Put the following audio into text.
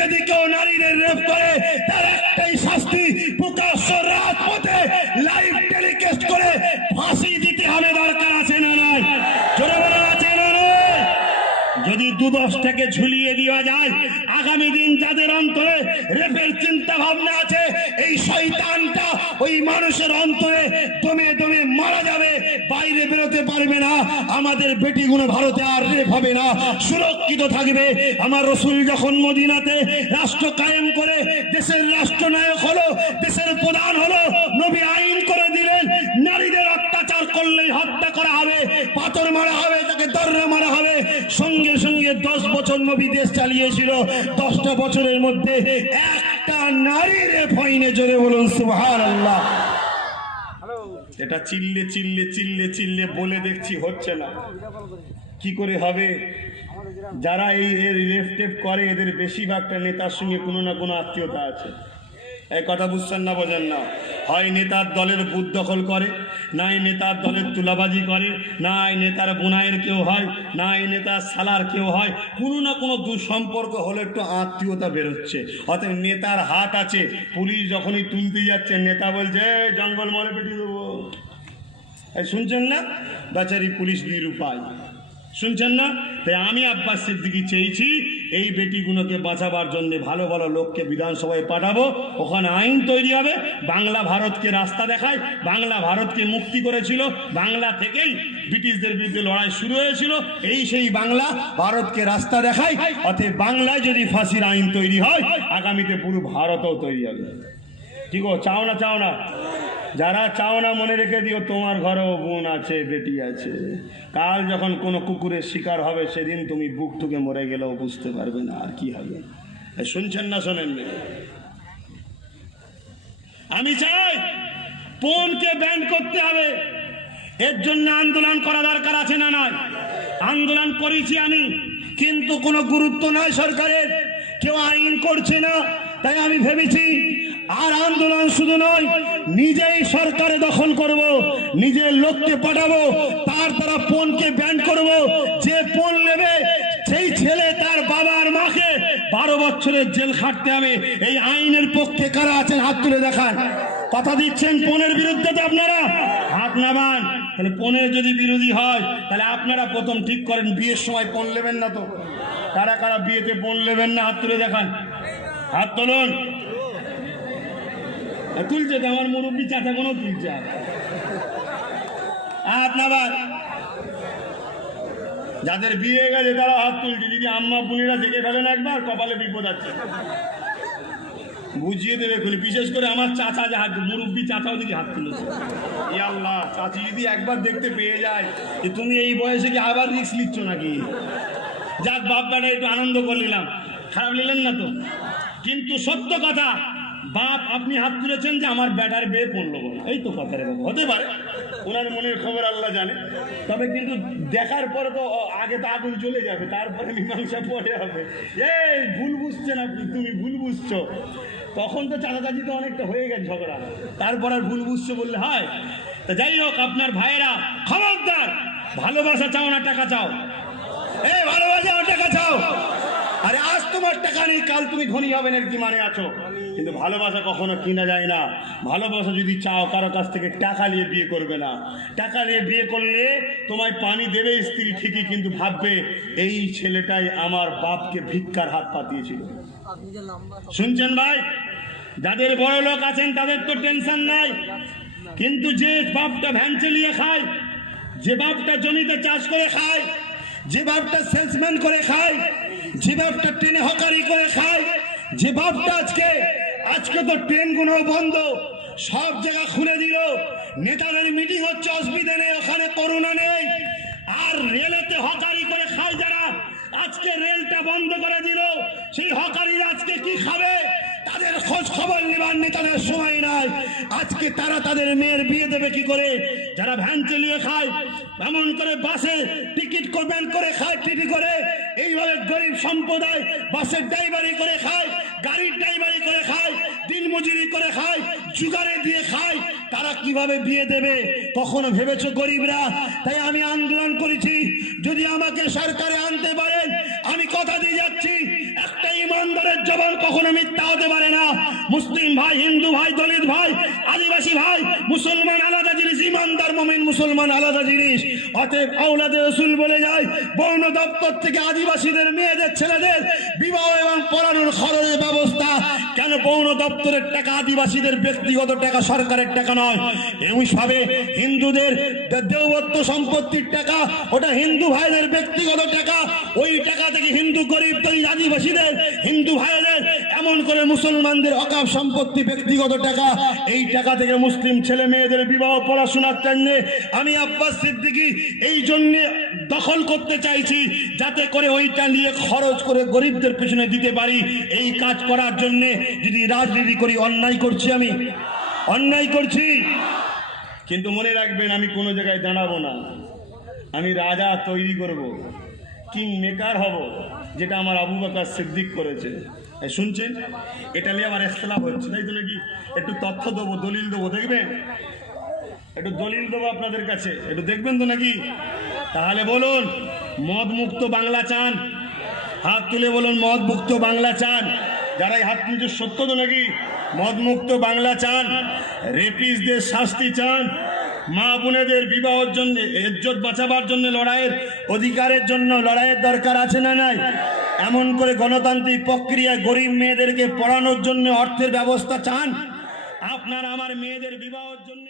যদি কেউ নারীদের রেপ করে তার একটাই শাস্তি প্রকাশ্য রাজপথে লাইভ টেলিকাস্ট করে ফাঁসি দিতে হবে দরকার আছে না নাই জোরে বলে আছে না নাই যদি দুদশ থেকে ঝুলিয়ে দেওয়া যায়, আগামী দিন যাদের অন্তরে রেপের চিন্তা ভাবনা আছে, এই শয়তানটা ওই মানুষের অন্তরে দমে দমে মারা যাবে, বাইরে বেরোতে পারবে না। আমাদের বেটিগুলো ভারতে আর রেপ হবে না, সুরক্ষিত থাকবে। আমার রসুল যখন মদিনাতে রাষ্ট্র কায়েম করে, দেশের রাষ্ট্রনায়ক হলো, দেশের প্রধান হলো, নবী আইন করে দিলেন, নারীদের অত্যাচার করলেই হত্যা করা হবে, পাথর মারা হবে তাকে দর্রা মারা হবে। সঙ্গে সঙ্গে দশ বছর নবী দেশ চালিয়েছিল। দশটা বছরের মধ্যে একটা নারীর ফইনে জোরে বলুন সুহান আল্লাহ এটা চিল্লে চিল্লে চিল্লে চিল্লে বলে দেখছি, হচ্ছে না। কি করে হবে? যারা এই এর লেফটেপ করে, এদের বেশিরভাগটা নেতার সঙ্গে কোনো না কোনো আত্মীয়তা আছে। এই কথা বুঝছেন না, বোঝেন না। হয় নেতার দলের বুথ দখল করে, নাই নেতার দলের তুলাবাজি করে, নাই নেতার বোনায়ের কেউ হয়, নাই নেতার সালার কেউ হয়, কোনো না কোনো দুঃসম্পর্ক হলে একটু আত্মীয়তা বেরোচ্ছে। অতএব নেতার হাত আছে, পুলিশ যখনই তুলতে যাচ্ছে, নেতা বলছে জঙ্গল মরে পেটিয়ে দেবো। শুনছেন না? বেচারি পুলিশ নিরুপায়। শুনছেন না? তাই আমি আব্বাস সিদ্দিকি চেয়েছি, এই বেটিগুলোকে বাঁচাবার জন্য ভালো ভালো লোককে বিধানসভায় পাঠাবো। ওখানে আইন তৈরি হবে। বাংলা ভারতকে রাস্তা দেখায়। বাংলা ভারতকে মুক্তি করেছিল। বাংলা থেকেই ব্রিটিশদের বিরুদ্ধে লড়াই শুরু হয়েছিল। এই সেই বাংলা ভারতকে রাস্তা দেখায়। অতএব বাংলায় যদি ফাঁসির আইন তৈরি হয়, আগামীতে পুরো ভারতও তৈরি হবে। ঠিক চাও না চাও না? যারা চাও না মনে রেখে দিও, তোমার ঘরেও বোন আছে, বেটি আছে। কাল যখন কোনো কুকুরের শিকার হবে, সেদিন তুমি বুক ঠুকে মরে গেলেও বুঝতে পারবে না আর কি হবে। শুনছেন না শোনেন? আমি চাই পণকে ব্যান করতে হবে। এর জন্য আন্দোলন করা দরকার আছে না নয় আন্দোলন করেছি আমি, কিন্তু কোনো গুরুত্ব নয় সরকারের। কেউ আইন করছে না, তাই আমি ভেবেছি আর আন্দোলন শুধু নয়, নিজেই সরকারে দখল করব, নিজের লোককে পাঠাবো, তার দ্বারা পণকে ব্যান করব, যে পণ নেবে সেই ছেলে তার বাবার মাকে বারো বছরের জেল খাটতে হবে। এই আইনের পক্ষে কারা আছেন হাত তুলে দেখান। কথা দিচ্ছেন পনেরো বিরুদ্ধে তো আপনারা? হাত নামান। তাহলে পনেরো যদি বিরোধী হয়, তাহলে আপনারা প্রথম ঠিক করেন, বিয়ের সময় পণ নেবেন না তো। কারা কারা বিয়েতে পণ নেবেন না, হাত তুলে দেখান। হাত তুলুন। তুলছে তো, আমার মুরব্বী চাচা কোনো তুলছে। হাত নামান যাদের বিয়ে গেছে, তারা হাত তুলছে। যদি আম্মা বোনেরা দেখে ফেলেন একবার, কপালে বিপদ আছে। বুঝিয়ে দেবে খুলি বিশেষ করে আমার চাচা যে হাত মুরব্বী চাচাও দেখি হাত তুলেছে। এ আল্লাহ, চাচি যদি একবার দেখতে পেয়ে যায় যে তুমি এই বয়সে কি আবার রিক্স নিচ্ছ নাকি? যাক বাপ একটু আনন্দ করে নিলাম। খারাপ নিলেন না তো? কিন্তু সত্য কথা বাপ, আপনি হাত তুলেছেন যে আমার ব্যাটার বিয়ে পড়ল বলে। এই তো কথা রে হতে পারে। ওনার মনের খবর আল্লাহ জানে। তবে কিন্তু দেখার পরে তো আগে তো আগুন চলে যাবে, তারপরে মীমাংসা পরে হবে। এই, ভুল বুঝছেন আপনি, তুমি ভুল বুঝছ। তখন তো চাচাচাচি তো অনেকটা হয়ে গেছে ঝগড়া। তারপর আর ভুল বুঝছ বললে হয়। তা যাই হোক, আপনার ভাইয়েরা, খবরদার, ভালোবাসা চাও না, টাকা চাও। এই, ভালোবাসা টাকা চাও। আজ তোমার টাকা নেই, কাল তুমি ধনী হবেন এর কি মানে আছো। কিন্তু ভালোবাসা কখনো কিনা যায় না। ভালোবাসা যদি চাও, কারও কাছ থেকে টাকা নিয়ে বিয়ে করবে না। টাকা নিয়ে বিয়ে করলে তোমায় পানি দেবে স্ত্রী ঠিকই, কিন্তু ভাববে, এই ছেলেটাই আমার বাপকে ভিক্ষার হাত পাতিয়েছিল। শুনছেন ভাই? যাদের বড় লোক আছেন, তাদের তো টেনশন নাই। কিন্তু যে বাপটা ভ্যান চালিয়ে খায়, যে বাপটা জমিতে চাষ করে খায়, যে বাপটা সেলসম্যান করে খায় যে বাপটা ট্রেনে হকারি করে খায়, যে আজকে আজকে তো ট্রেনগুলো বন্ধ, সব জায়গা খুলে দিল। নেতাদের মিটিং হচ্ছে, অসুবিধা নেই, ওখানে করোনা নেই। আর রেলেতে হকারি করে খায় যারা, আজকে রেলটা বন্ধ করে দিল। সেই হকারিরা আজকে কি খাবে? তাদের খোঁজ খবর নেবার নেতাদের সময় নাই। আজকে তারা তাদের মেয়ের বিয়ে দেবে কি করে? যারা ভ্যান চালিয়ে খায়, এমন করে বাসে টিকিট করবেন করে খায় টিটি করে, এইভাবে গরিব সম্প্রদায় বাসের ড্রাইভারি করে খায়, গাড়ির ড্রাইভারি করে খায়, দিন মজুরি করে খায়, জুগারে দিয়ে খায়, তারা কীভাবে বিয়ে দেবে? কখনো ভেবেছ গরিবরা? তাই আমি আন্দোলন করেছি। যদি আমাকে সরকারে আনতে পারেন, আমি কথা দিয়ে যাচ্ছি। একটা ইমানদারের জবান কখনো মিথ্যা হতে পারে না মুসলিম ভাই, হিন্দু ভাই, দলিত ভাই, আদিবাসী ভাই, মুসলমান আলাদা জিনিস, ইমানদার মমিন মুসলমান আলাদা জিনিস। অতএব আওলাদে রসুল বলে যায় বর্ণ দপ্তর থেকে আদিবাসীদের, মেয়েদের, ছেলেদের বিবাহ এবং পড়ানোর খরচের ব্যবস্থা। কেন বৌণ দপ্তরের টাকা আদিবাসীদের ব্যক্তিগত টাকা, সরকারের টাকা নয়? এমনভাবে হিন্দুদের দে- দেওবত্ত সম্পত্তির টাকা, ওটা হিন্দু ভাইদের ব্যক্তিগত টাকা, ওই টাকা থেকে হিন্দু গরিব আদিবাসীদের, হিন্দু ভাইদের, এমন করে মুসলমানদের অকাপ সম্পত্তি ব্যক্তিগত টাকা, এই টাকা থেকে মুসলিম ছেলে মেয়েদের বিবাহ, পড়াশোনার জন্যে আমি আব্বাস সিদ্দিকী এই জন্য দখল করতে চাইছি যাতে করে ওইটা নিয়ে খরচ করে গরিবদের পিছনে দিতে পারি। এই কাজ করার জন্য যদি রাজনীতি করি, অন্যায় করছি আমি। অন্যায় করছি। কিন্তু মনে রাখবেন, আমি কোনো জায়গায় দাঁড়াবো না। আমি রাজা তৈরি করব কিং মেকার হব। যেটা আমার আবু বাকার সিদ্দিক করেছে। শুনছেন? এটা নিয়ে আমার এখতলাফ হচ্ছে তাই তো নাকি একটু তথ্য দেবো, দলিল দেবো, দেখবেন? একটু দলিল দেবো আপনাদের কাছে, একটু দেখবেন তো নাকি? তাহলে বলুন মদ মুক্ত বাংলা চান? হাত তুলে বলুন মদ মুক্ত বাংলা চান? যারা এই হাত তুলছে, সত্য তো নাকি? মদ মুক্ত বাংলা চান? রেপিসদের শাস্তি চান? মা বোনেদের বিবাহের জন্য, ইজ্জত বাঁচাবার জন্য লড়াইয়ের অধিকারের জন্য লড়াইয়ের দরকার আছে না নাই? এমন করে গণতান্ত্রিক প্রক্রিয়ায় গরিব মেয়েদেরকে পড়ানোর জন্য অর্থের ব্যবস্থা চান? আপনার আমার মেয়েদের বিবাহের জন্য